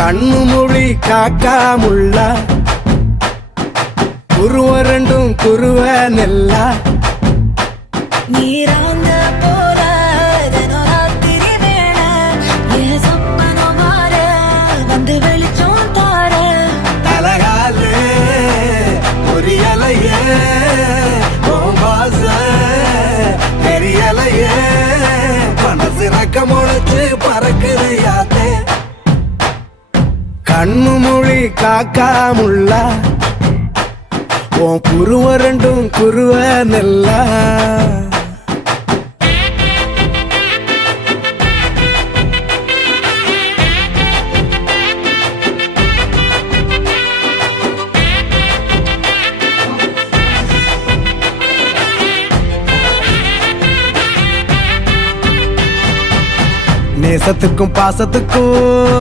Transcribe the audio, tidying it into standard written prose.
கண்ணு மொழி காக்காமுள்ள குருவ ரெண்டும் குருவ நெல்லா நீராங்க போல ராத்திரி வேண என் சொப்பனம் மாற வந்து வெளிச்சம் தார தலகாலே பொரியலையே ஓம்பாச பெரியலையே மனசு ரக்க முளைச்சு பறக்குது யாத்தே கண்ணு மொழி காக்காமுள்ள உன் குருவ ரெண்டும் குருவ நெல்லா நேசத்துக்கும் பாசத்துக்கும்